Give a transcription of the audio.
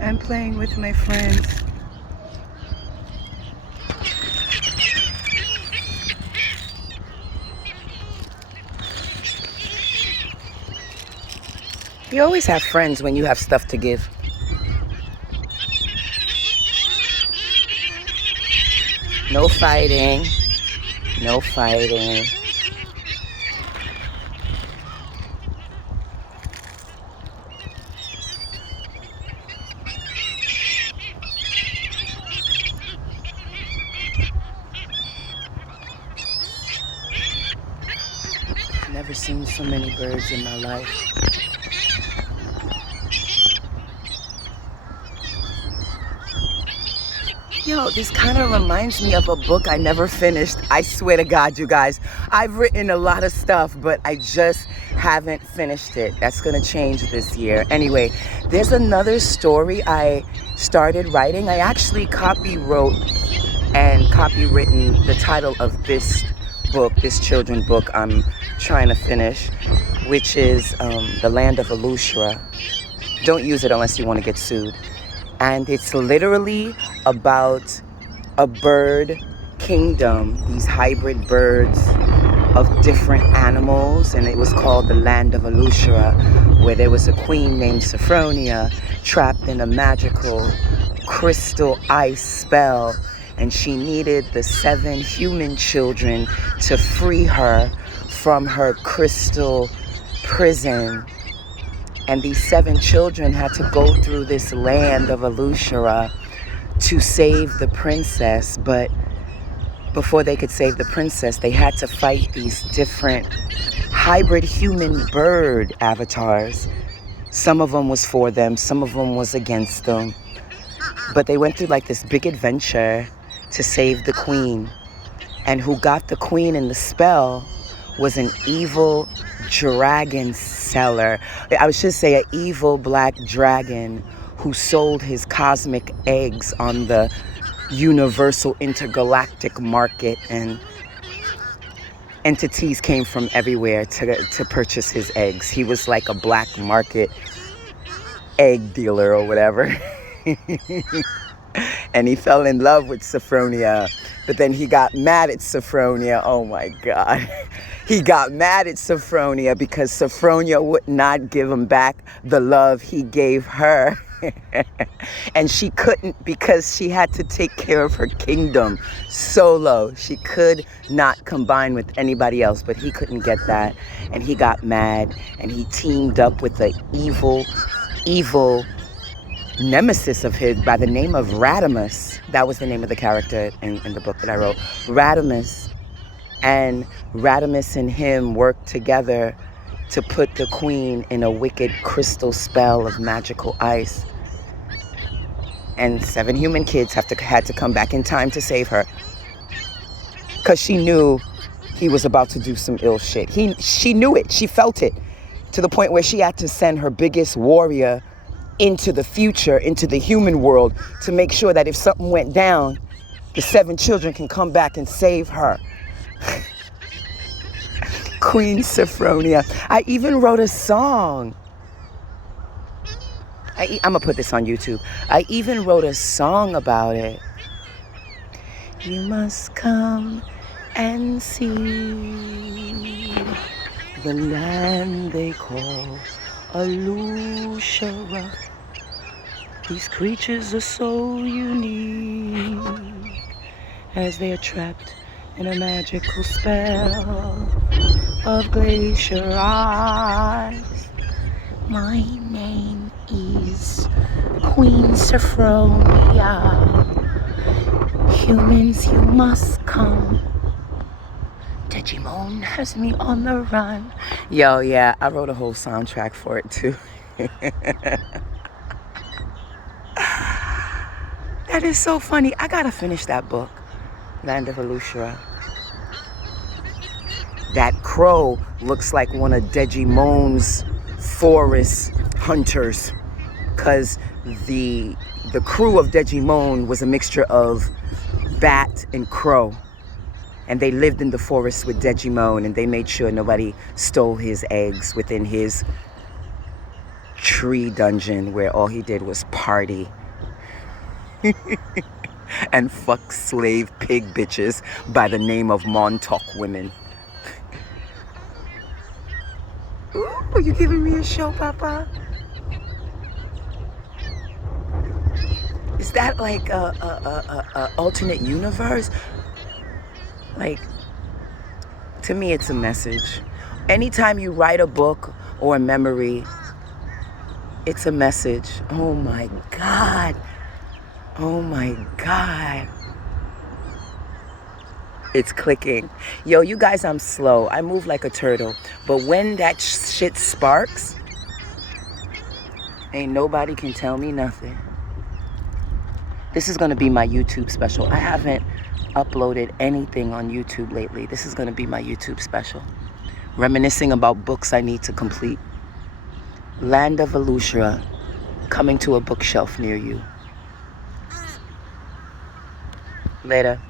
I'm playing with my friends. You always have friends when you have stuff to give. No fighting. No fighting. Never seen so many birds in my life. Yo, this kind of reminds me of a book I never finished. I swear to God, you guys. I've written a lot of stuff, but I just haven't finished it. That's gonna change this year. Anyway, there's another story I started writing. I actually copywrote and copywritten the title of this book, this children's book I'm trying to finish, which is The Land of Allusharah. Don't use it unless you want to get sued. And it's literally about a bird kingdom, these hybrid birds of different animals, and it was called the Land of Allusharah, where there was a queen named Sophronia trapped in a magical crystal ice spell, and she needed the 7 human children to free her from her crystal prison. And these 7 children had to go through this land of Allusharah to save the princess. But before they could save the princess, they had to fight these different hybrid human bird avatars. Some of them was for them, some of them was against them. But they went through like this big adventure to save the queen. And who got the queen in the spell was an evil dragon seller. I should say an evil black dragon who sold his cosmic eggs on the universal intergalactic market, and entities came from everywhere to purchase his eggs. He was like a black market egg dealer or whatever. And he fell in love with Sophronia, but then he got mad at Sophronia. Oh my God. He got mad at Sophronia because Sophronia would not give him back the love he gave her. And she couldn't, because she had to take care of her kingdom solo. She could not combine with anybody else, but he couldn't get that. And he got mad, and he teamed up with the evil nemesis of his by the name of Radamus. That was the name of the character in the book that I wrote. Radamus. And Radamus and him worked together to put the queen in a wicked crystal spell of magical ice. And 7 human kids had to come back in time to save her, because she knew he was about to do some ill shit. She knew it. She felt it, to the point where she had to send her biggest warrior into the future, into the human world, to make sure that if something went down, the 7 children can come back and save her. Queen Sophronia. I even wrote a song. I'm gonna put this on YouTube. I even wrote a song about it. You must come and see the land they call Allusharah. These creatures are so unique, as they are trapped in a magical spell of glacier ice. My name is Queen Sophronia. Humans, you must come. Digimon has me on the run. Yo, yeah, I wrote a whole soundtrack for it too. That is so funny. I gotta finish that book, Land of Allusharah. That crow looks like one of Digimon's forest hunters, because the crew of Digimon was a mixture of bat and crow, and they lived in the forest with Digimon, and they made sure nobody stole his eggs within his tree dungeon where all he did was party and fuck slave pig bitches by the name of Montauk women. Ooh, you giving me a show, Papa? Is that like a alternate universe? Like, to me, it's a message. Anytime you write a book or a memory, it's a message. Oh my God. Oh my God. It's clicking. Yo, you guys, I'm slow. I move like a turtle. But when that shit sparks, ain't nobody can tell me nothing. This is going to be my YouTube special. I haven't uploaded anything on YouTube lately. This is going to be my YouTube special. Reminiscing about books I need to complete. Land of Allusharah, coming to a bookshelf near you. Later.